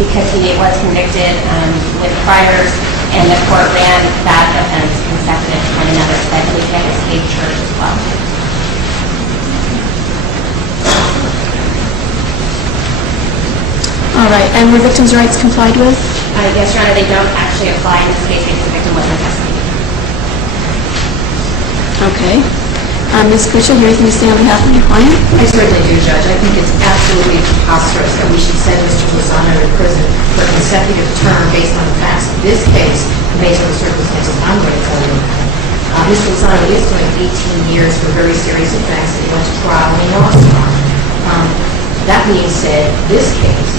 because he was convicted with priors, and the court ran that offense consecutive to one another, so I believe he had escaped church as well. All right, and were victims' rights complied with? Yes, Your Honor, they don't actually apply in this case because the victim wasn't in custody. Okay. Ms. Kuchel, you have anything to say on behalf of your client? I certainly do, Judge. I think it's absolutely preposterous that we should send Mr. Lozano to prison for a consecutive term based on the facts of this case and based on the circumstances I'm going to tell you about. Mr. Lozano is doing 18 years for very serious offense that he went to trial and he lost on. That being said, this case,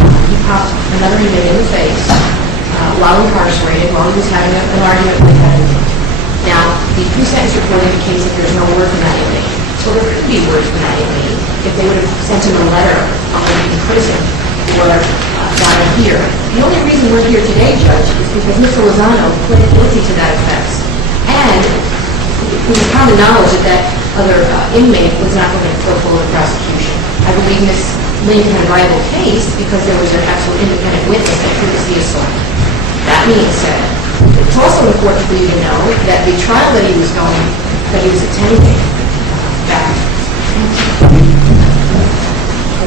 he popped another inmate in the face while incarcerated, while he was having an argument with him. Now, the pre-sentence report indicates that there's no word from that inmate. So there could be word from that inmate if they would have sent him a letter on in prison or down here. The only reason we're here today, Judge, is because Mr. Lozano pleaded guilty to that offense. And it was common knowledge that that other inmate was not going to fulfill the prosecution. I believe Ms. Lynn had a viable case because there was an actual independent witness that proved the assault. That being said, it's also important for you to know that the trial that he was attending,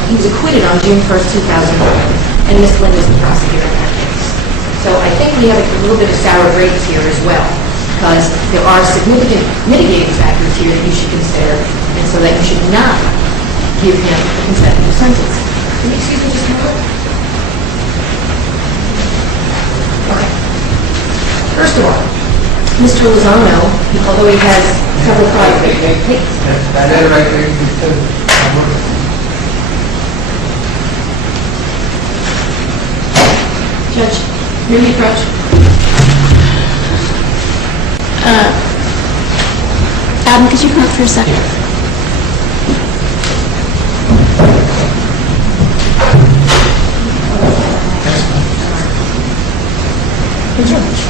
he was acquitted on June 1st, 2011, and Ms. Lynn was the prosecutor in that case. So I think we have a little bit of sour grapes here as well, because there are significant mitigating factors here that you should consider, and so that you should not give him a consecutive sentence. Can you excuse me just a moment? Okay. First of all, Mr. Lozano, although he has several prior... Judge, hear me approach. Adam, could you come up for a second? Hey, Judge.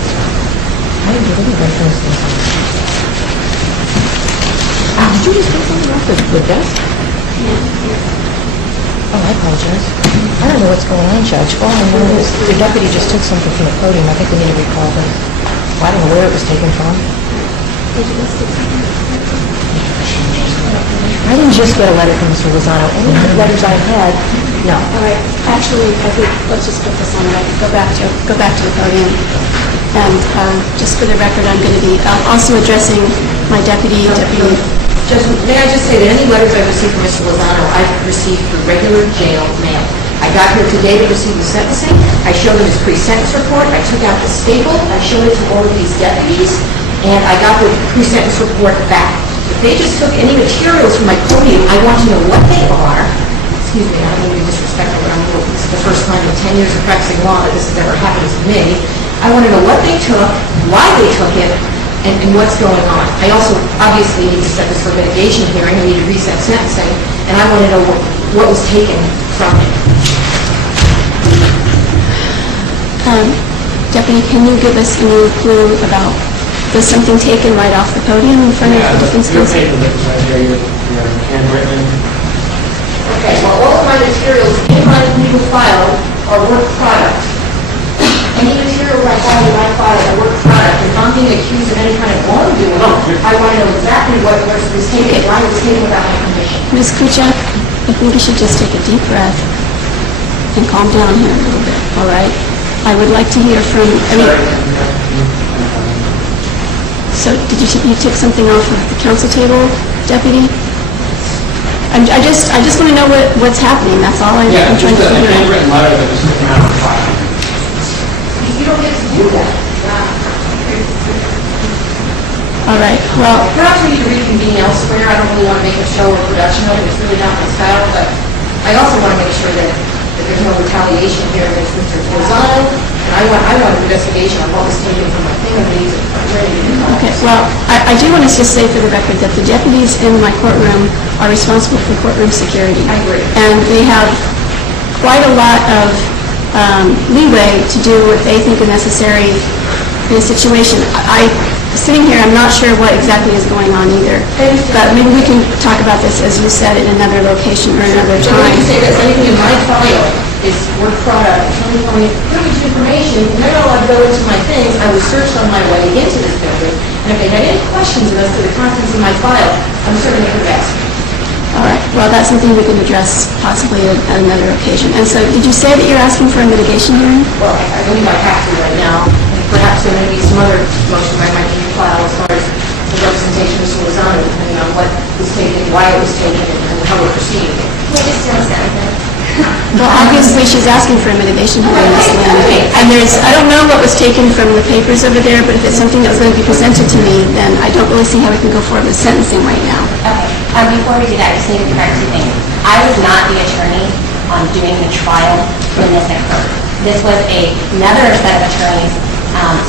Did you just take something off the desk? Oh, I apologize. I don't know what's going on, Judge. All I know is the deputy just took something from the podium. I think we need to recall them. Well, I don't know where it was taken from. I didn't just get a letter from Mr. Lozano. Any letters I had, no. All right. Actually, I think let's just put this on right. Go back to the podium. And just for the record, I'm going to be also addressing my deputy. Just, may I just say that any letters I received from Mr. Lozano, I've received through regular jail mail. I got here today to receive the sentencing. I showed him his pre-sentence report. I took out the staple. I showed it to all of these deputies. And I got the pre-sentence report back. If they just took any materials from my podium, I want to know what they are. Excuse me, I don't mean to be disrespectful, but this is the first time in 10 years of practicing law that this has ever happened to me. I want to know what they took, why they took it, and what's going on. I also obviously need to set this for mitigation hearing. I need to reset sentencing, and I want to know what was taken from him. Deputy, can you give us any clue about, was something taken right off the podium in front of the defense counsel? Your paper that's right here, your handwritten. Okay, well, all of my materials in my legal file are work product. Any materials I have in my file are work product. If I'm being accused of any kind of wrongdoing, I want to know exactly what was taken, why it was taken without my permission. Ms. Kuchel, I think you should just take a deep breath and calm down here a little bit, all right? I would like to hear from, so did you took something off of the council table, Deputy? I just want to know what's happening, that's all I'm trying to figure out. Yeah, just a handwritten letter that was taken out of the file. You don't get to do that. All right, well... Perhaps we need to reconvene elsewhere. I don't really want to make a show or production of it. It's really not my style, but I also want to make sure that there's no retaliation here against Mr. Lozano. And I want an investigation on what was taken from my fingerprints and ready to do. Okay, well, I do want to just say for the record that the deputies in my courtroom are responsible for courtroom security. I agree. And they have quite a lot of leeway to do what they think is necessary in a situation. sitting here, I'm not sure what exactly is going on either. But maybe we can talk about this, as you said, in another location or another So let time. me say this, anything in my file is work product, somebody telling me, privileged information, and they're not allowed to go into my things, I was searched on my way into this building, and if they had any questions as to the contents of my file, I'm certainly going to ask. All right, well, that's something we can address possibly at another occasion. And so, did you say that you're asking for a mitigation hearing? Well, I believe I have to right now, and perhaps there may be some other motion I might need to file as far as the representation of Mr. Lozano, depending on what was taken, why it was taken, and how we're proceeding. Can I just say something? Well, obviously, she's asking for a mitigation hearing, Ms. Lynn. And I don't know what was taken from the papers over there, but if it's something that's going to be presented to me, then I don't really see how we can go forward with sentencing right now. Okay, before we do that, I just need to correct two things. I was not the attorney on doing the trial when this occurred. This was another set of attorneys,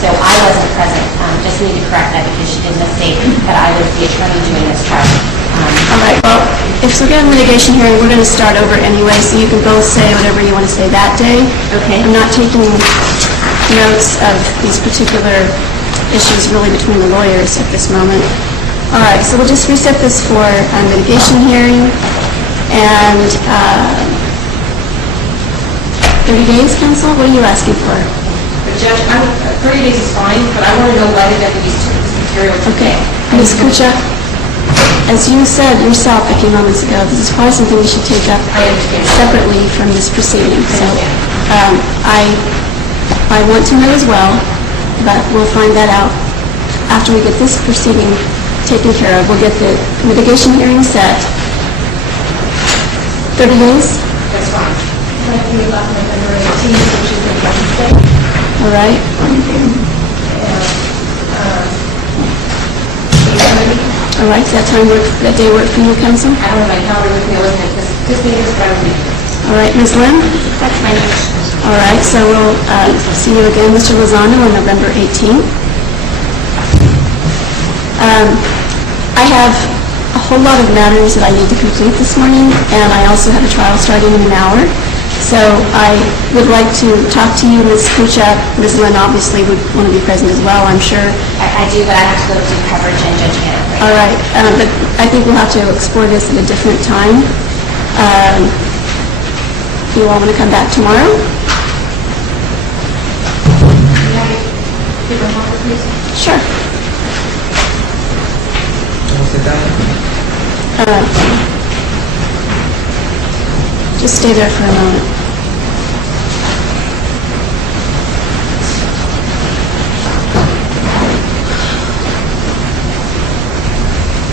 so I wasn't present. Just need to correct that because she did mistake that I was the attorney doing this trial. All right, well, if we're getting a mitigation hearing, we're going to start over anyway, so you can both say whatever you want to say that day. Okay. I'm not taking notes of these particular issues really between the lawyers at this moment. All right, so we'll just reset this for a mitigation hearing, and 30 days, counsel? What are you asking for? But Judge, 30 days is fine, but I want to know why the deputies took this material Okay, today. Ms. Kucha, as you said yourself a few moments ago, this is probably something we should take up I understand. separately from this proceeding. So I want to know as well, but we'll find that out after we get this proceeding taken care of. We'll get the mitigation hearing set. 30 days, That's fine. Like we left November 18th, which is a Wednesday. all right? 8:30. All right, does that day work for you, counsel? I don't have my calendar with me, I wasn't anticipating this, but I would be. All right, Ms. Lynn? That's my name. All right, so we'll see you again, Mr. Lozano, on November 18th. I have a whole lot of matters that I need to complete this morning, and I also have a trial starting in an hour. So I would like to talk to you, Ms. Kucha. Ms. Lynn obviously would want to be present as well, I'm sure. I do, but I have to go do coverage and Judge Hannah. All right, but I think we'll have to explore this at a different time. You all want to come back tomorrow? Give them one, please. Sure. Just stay there for a moment.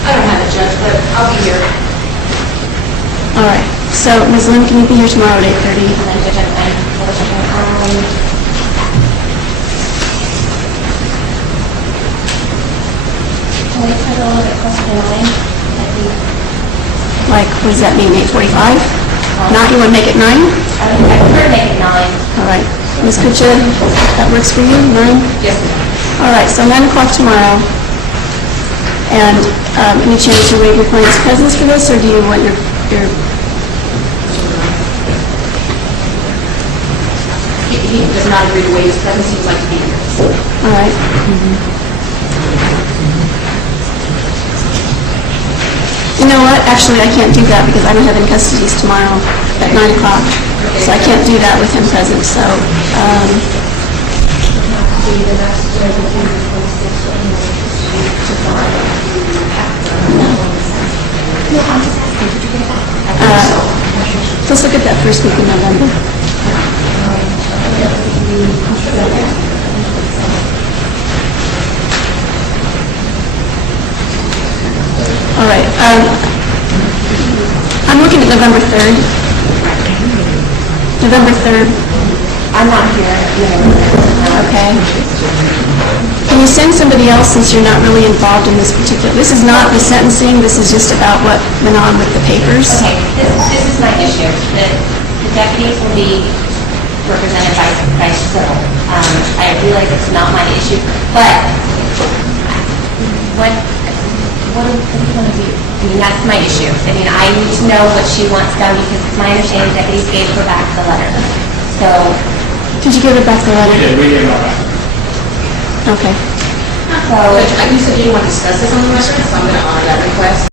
I don't have a judge, but I'll be here. All right, so Ms. Lynn, can you be here tomorrow at 8:30? And then Judge Hannah. Can we put a little bit closer to 9? That'd be, Like, what does that mean, 8:45? Not, you want to make it 9? I prefer to make it 9. All right, Ms. Kucha, that works for you, 9? Yes, ma'am. All right, so 9 o'clock tomorrow. And any chance you waive your client's presence for this, or do you want your He does not agree to waive his presence, he would like to be here. all right? You know what, actually, I can't do that because I don't have any custodies tomorrow at 9 o'clock. So I can't do that with him present, so, Be the next day, the 26th, to Friday. let's look at that first week in November. All right, I'm looking at November 3rd. November 3rd, I'm not here. okay. Can you send somebody else since you're not really involved in this particular, this is not the sentencing, this is just about what went on with the papers? Okay, this is my issue. The deputies will be represented by civil. I realize it's not my issue, but what do you want to do? I mean, that's my issue. I mean, I need to know what she wants done because it's my understanding deputies gave her back the letter. So, Did you give it back the letter? We did all that. Okay. So, You said you didn't want to discuss this on the record, so I'm going to honor that request.